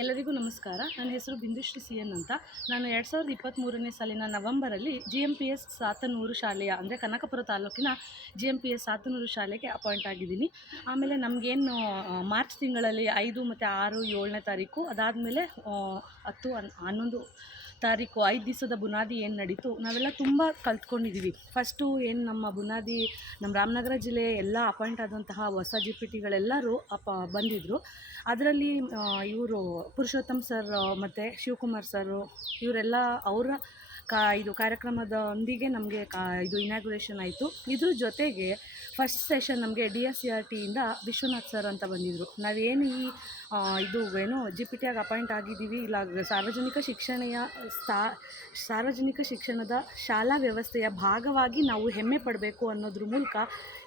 ಎಲ್ಲರಿಗೂ ನಮಸ್ಕಾರ. ನನ್ನ ಹೆಸರು ಬಿಂದುಶ್ರೀ ಸಿ ಎನ್ ಅಂತ. ನಾನು 2023ನೇ ಸಾಲಿನ ನವೆಂಬರಲ್ಲಿ GMPS ಸಾತನೂರು ಶಾಲೆಯ ಅಂದರೆ ಕನಕಪುರ ತಾಲೂಕಿನ GMPS ಸಾತನೂರು ಶಾಲೆಗೆ ಅಪಾಯಿಂಟ್ ಆಗಿದ್ದೀನಿ. ಆಮೇಲೆ ನಮಗೇನು ಮಾರ್ಚ್ ತಿಂಗಳಲ್ಲಿ 5 ಮತ್ತು 6, 7ನೇ ತಾರೀಕು, ಅದಾದಮೇಲೆ 10, 11 ತಾರೀಕು 5 ದಿವಸದ ಬುನಾದಿ ಏನು ನಡೀತು, ನಾವೆಲ್ಲ ತುಂಬ ಕಲ್ತ್ಕೊಂಡಿದ್ದೀವಿ. ಫಸ್ಟು ಏನು ನಮ್ಮ ಬುನಾದಿ ನಮ್ಮ ರಾಮನಗರ ಜಿಲ್ಲೆ ಎಲ್ಲ ಅಪಾಯಿಂಟ್ ಆದಂತಹ ಹೊಸ GPTಗಳೆಲ್ಲರೂ ಬಂದಿದ್ದರು. ಅದರಲ್ಲಿ ಇವರು ಪುರುಷೋತ್ತಮ್ ಸರ್ ಮತ್ತು ಶಿವಕುಮಾರ್ ಸರು ಇವರೆಲ್ಲ ಅವರ ಇದು ಕಾರ್ಯಕ್ರಮದೊಂದಿಗೆ ನಮಗೆ ಇದು ಇನಾಗ್ಯುರೇಷನ್ ಆಯಿತು. ಇದ್ರ ಜೊತೆಗೆ ಫಸ್ಟ್ ಸೆಷನ್ ನಮಗೆ DSCRTಯಿಂದ ವಿಶ್ವನಾಥ್ ಸರ್ ಅಂತ ಬಂದಿದ್ದರು. ನಾವೇನು ಇದು ಏನು GPT ಆಗಿ ಅಪಾಯಿಂಟ್ ಆಗಿದ್ದೀವಿ, ಇಲ್ಲ ಸಾರ್ವಜನಿಕ ಶಿಕ್ಷಣದ ಶಾಲಾ ವ್ಯವಸ್ಥೆಯ ಭಾಗವಾಗಿ ನಾವು ಹೆಮ್ಮೆ ಪಡಬೇಕು ಅನ್ನೋದ್ರ ಮೂಲಕ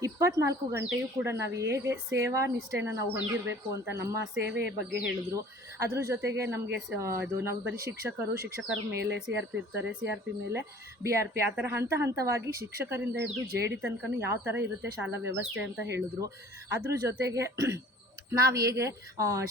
24 ಗಂಟೆಯೂ ಕೂಡ ನಾವು ಹೇಗೆ ಸೇವಾ ನಿಷ್ಠೆನ ನಾವು ಹೊಂದಿರಬೇಕು ಅಂತ ನಮ್ಮ ಸೇವೆ ಬಗ್ಗೆ ಹೇಳಿದ್ರು. ಅದ್ರ ಜೊತೆಗೆ ನಮಗೆ ಇದು ನಾವು ಬರೀ ಶಿಕ್ಷಕರ ಮೇಲೆ CRP ಇರ್ತಾರೆ, CRP ಮೇಲೆ BRP, ಆ ಥರ ಹಂತವಾಗಿ ಶಿಕ್ಷಕರಿಂದ ಹಿಡಿದು JD ತನಕನೂ ಯಾವ ಥರ ಇರುತ್ತೆ ಶಾಲಾ ವ್ಯವಸ್ಥೆ ಅಂತ ಹೇಳಿದ್ರು. ಅದ್ರ ಜೊತೆಗೆ ನಾವು ಹೇಗೆ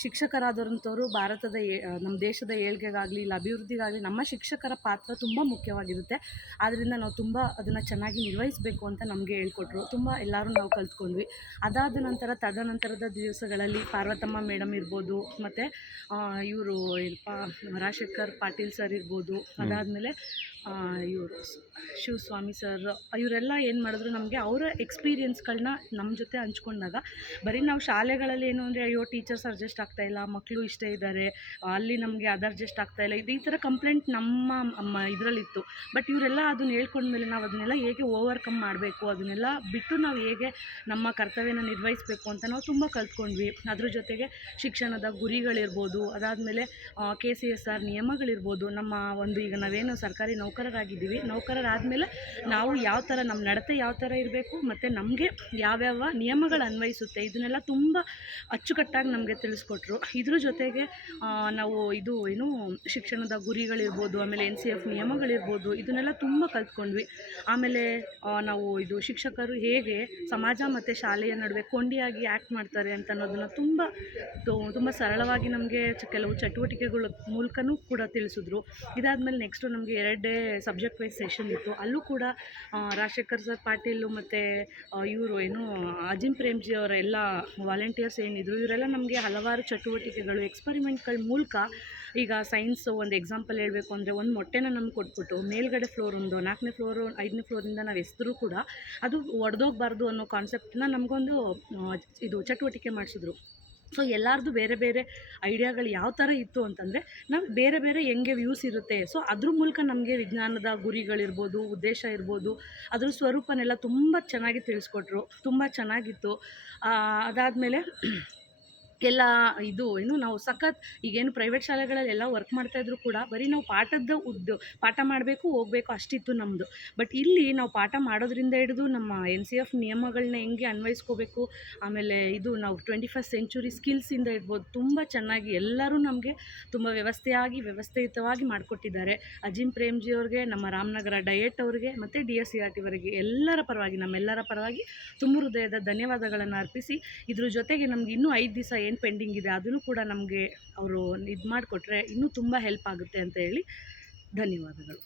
ಶಿಕ್ಷಕರಾದಂಥವ್ರು ಭಾರತದ ನಮ್ಮ ದೇಶದ ಏಳ್ಗೆಗಾಗಲಿ ಇಲ್ಲ ಅಭಿವೃದ್ಧಿಗಾಗಲಿ ನಮ್ಮ ಶಿಕ್ಷಕರ ಪಾತ್ರ ತುಂಬ ಮುಖ್ಯವಾಗಿರುತ್ತೆ. ಆದ್ದರಿಂದ ನಾವು ತುಂಬ ಅದನ್ನು ಚೆನ್ನಾಗಿ ನಿರ್ವಹಿಸಬೇಕು ಅಂತ ನಮಗೆ ಹೇಳ್ಕೊಟ್ರು. ತುಂಬ ಎಲ್ಲರೂ ನಾವು ಕಲ್ತ್ಕೊಂಡ್ವಿ. ಅದಾದ ನಂತರ ತದನಂತರದ ದಿವಸಗಳಲ್ಲಿ ಪಾರ್ವತಮ್ಮ ಮೇಡಮ್ ಇರ್ಬೋದು, ಮತ್ತು ಇವರು ರಾಜಶೇಖರ್ ಪಾಟೀಲ್ ಸರ್ ಇರ್ಬೋದು, ಅದಾದಮೇಲೆ ಇವರು ಶಿವಸ್ವಾಮಿ ಸರ್, ಇವರೆಲ್ಲ ಏನು ಮಾಡಿದ್ರು, ನಮಗೆ ಅವರ ಎಕ್ಸ್ಪೀರಿಯೆನ್ಸ್ಗಳನ್ನ ನಮ್ಮ ಜೊತೆ ಹಂಚ್ಕೊಂಡಾಗ ಬರೀ ನಾವು ಶಾಲೆಗಳಲ್ಲಿ ಏನು ಅಂದರೆ ಅಯ್ಯೋ ಟೀಚರ್ಸ್ ಅಡ್ಜಸ್ಟ್ ಆಗ್ತಾಯಿಲ್ಲ, ಮಕ್ಕಳು ಇಷ್ಟೇ ಇದ್ದಾರೆ, ಅಲ್ಲಿ ನಮಗೆ ಅದು ಅಡ್ಜಸ್ಟ್ ಆಗ್ತಾಯಿಲ್ಲ, ಈ ಥರ ಕಂಪ್ಲೇಂಟ್ ನಮ್ಮ ಇದರಲ್ಲಿತ್ತು. ಬಟ್ ಇವರೆಲ್ಲ ಅದನ್ನ ಹೇಳ್ಕೊಂಡ್ಮೇಲೆ ನಾವು ಅದನ್ನೆಲ್ಲ ಹೇಗೆ ಓವರ್ಕಮ್ ಮಾಡಬೇಕು, ಅದನ್ನೆಲ್ಲ ಬಿಟ್ಟು ನಾವು ಹೇಗೆ ನಮ್ಮ ಕರ್ತವ್ಯನ ನಿರ್ವಹಿಸಬೇಕು ಅಂತ ನಾವು ತುಂಬ ಕಲ್ತ್ಕೊಂಡ್ವಿ. ಅದ್ರ ಜೊತೆಗೆ ಶಿಕ್ಷಣದ ಗುರಿಗಳಿರ್ಬೋದು, ಅದಾದಮೇಲೆ KCSR ನಿಯಮಗಳಿರ್ಬೋದು, ನಮ್ಮ ಒಂದು ಈಗ ನಾವೇನು ಸರ್ಕಾರಿ ನೌಕರರಾಗಿದ್ದೀವಿ, ನೌಕರರಾದಮೇಲೆ ನಾವು ಯಾವ ಥರ ನಮ್ಮ ನಡತೆ ಯಾವ ಥರ ಇರಬೇಕು ಮತ್ತು ನಮಗೆ ಯಾವ್ಯಾವ ನಿಯಮಗಳು ಅನ್ವಯಿಸುತ್ತೆ, ಇದನ್ನೆಲ್ಲ ತುಂಬ ಅಚ್ಚುಕಟ್ಟಾಗಿ ನಮಗೆ ತಿಳಿಸ್ಕೊಟ್ರು. ಇದ್ರ ಜೊತೆಗೆ ನಾವು ಇದು ಏನು ಶಿಕ್ಷಣದ ಗುರಿಗಳಿರ್ಬೋದು, ಆಮೇಲೆ NCF ನಿಯಮಗಳಿರ್ಬೋದು, ಇದನ್ನೆಲ್ಲ ತುಂಬ ಕಲ್ತ್ಕೊಂಡ್ವಿ. ಆಮೇಲೆ ನಾವು ಇದು ಶಿಕ್ಷಕರು ಹೇಗೆ ಸಮಾಜ ಮತ್ತು ಶಾಲೆಯ ನಡುವೆ ಕೊಂಡಿಯಾಗಿ ಆ್ಯಕ್ಟ್ ಮಾಡ್ತಾರೆ ಅಂತ ಅನ್ನೋದನ್ನು ತುಂಬ ಸರಳವಾಗಿ ನಮಗೆ ಕೆಲವು ಚಟುವಟಿಕೆಗಳ ಮೂಲಕನೂ ಕೂಡ ತಿಳಿಸಿದ್ರು. ಇದಾದಮೇಲೆ ನೆಕ್ಸ್ಟು ನಮಗೆ 2 ಸಬ್ಜೆಕ್ಟ್ ವೈಸ್ ಸೆಷನ್ ಇತ್ತು. ಅಲ್ಲೂ ಕೂಡ ರಾಜಶೇಖರ್ ಸರ್ ಪಾಟೀಲು ಮತ್ತು ಇವರು ಅಜಿಂ ಪ್ರೇಮ್ಜಿ ಅವರ ಎಲ್ಲ ವಾಲಂಟಿಯರ್ಸ್ ಏನಿದ್ರು, ಇವರೆಲ್ಲ ನಮಗೆ ಹಲವಾರು ಚಟುವಟಿಕೆಗಳು ಎಕ್ಸ್ಪರಿಮೆಂಟ್ಗಳ ಮೂಲಕ, ಈಗ ಸೈನ್ಸು ಒಂದು ಎಕ್ಸಾಂಪಲ್ ಹೇಳಬೇಕು ಅಂದರೆ, ಒಂದು ಮೊಟ್ಟೆನ ನಮ್ಗೆ ಕೊಟ್ಬಿಟ್ಟು ಮೇಲ್ಗಡೆ ಫ್ಲೋರ್ ಒಂದು 4ನೇ ಫ್ಲೋರು 5ನೇ ಫ್ಲೋರಿಂದ ನಾವು ಎಸೆದ್ರೂ ಕೂಡ ಅದು ಒಡೆದೋಗ್ಬಾರ್ದು ಅನ್ನೋ ಕಾನ್ಸೆಪ್ಟನ್ನ ನಮಗೊಂದು ಇದು ಚಟುವಟಿಕೆ ಮಾಡಿಸಿದ್ರು. ಸೊ ಎಲ್ಲರದ್ದು ಬೇರೆ ಬೇರೆ ಐಡಿಯಾಗಳು ಯಾವ ಥರ ಇತ್ತು ಅಂತಂದರೆ, ನಾವು ಬೇರೆ ಬೇರೆ ಹೆಂಗೆ ವ್ಯೂಸ್ ಇರುತ್ತೆ, ಸೊ ಅದ್ರ ಮೂಲಕ ನಮಗೆ ವಿಜ್ಞಾನದ ಗುರಿಗಳಿರ್ಬೋದು, ಉದ್ದೇಶ ಇರ್ಬೋದು, ಅದ್ರ ಸ್ವರೂಪನೆಲ್ಲ ತುಂಬ ಚೆನ್ನಾಗಿ ತಿಳಿಸ್ಕೊಟ್ರು. ತುಂಬ ಚೆನ್ನಾಗಿತ್ತು. ಅದಾದಮೇಲೆ ಎಲ್ಲ ಇದು ನಾವು ಈಗೇನು ಪ್ರೈವೇಟ್ ಶಾಲೆಗಳಲ್ಲಿ ಎಲ್ಲ ವರ್ಕ್ ಮಾಡ್ತಾಯಿದ್ರು ಕೂಡ ಬರೀ ನಾವು ಪಾಠ ಮಾಡಬೇಕು, ಹೋಗಬೇಕು ಅಷ್ಟಿತ್ತು ನಮ್ಮದು. ಬಟ್ ಇಲ್ಲಿ ನಾವು ಪಾಠ ಮಾಡೋದ್ರಿಂದ ಹಿಡಿದು ನಮ್ಮ NCF ನಿಯಮಗಳನ್ನ ಹೆಂಗೆ ಅನ್ವಯಿಸ್ಕೋಬೇಕು, ಆಮೇಲೆ ಇದು ನಾವು 21st ಸೆಂಚುರಿ ಸ್ಕಿಲ್ಸಿಂದ ಇರ್ಬೋದು, ತುಂಬ ಚೆನ್ನಾಗಿ ಎಲ್ಲರೂ ನಮಗೆ ತುಂಬ ವ್ಯವಸ್ಥಿತವಾಗಿ ಮಾಡಿಕೊಟ್ಟಿದ್ದಾರೆ. ಅಜಿಂ ಪ್ರೇಮ್ಜಿ ಅವ್ರಿಗೆ, ನಮ್ಮ ರಾಮನಗರ ಡಯಟ್ ಅವ್ರಿಗೆ ಮತ್ತು DSCRT ಎಲ್ಲರ ಪರವಾಗಿ, ನಮ್ಮೆಲ್ಲರ ಪರವಾಗಿ ತುಂಬ ಹೃದಯದ ಧನ್ಯವಾದಗಳನ್ನು ಅರ್ಪಿಸಿ, ಇದ್ರ ಜೊತೆಗೆ ನಮ್ಗೆ ಇನ್ನೂ 5 ದಿವಸ ಏನು ಪೆಂಡಿಂಗ್ ಇದೆ ಅದನ್ನು ಕೂಡ ನಮಗೆ ಅವರು ಇದು ಮಾಡಿಕೊಟ್ರೆ ಇನ್ನೂ ತುಂಬ ಹೆಲ್ಪ್ ಆಗುತ್ತೆ ಅಂತ ಹೇಳಿ ಧನ್ಯವಾದಗಳು.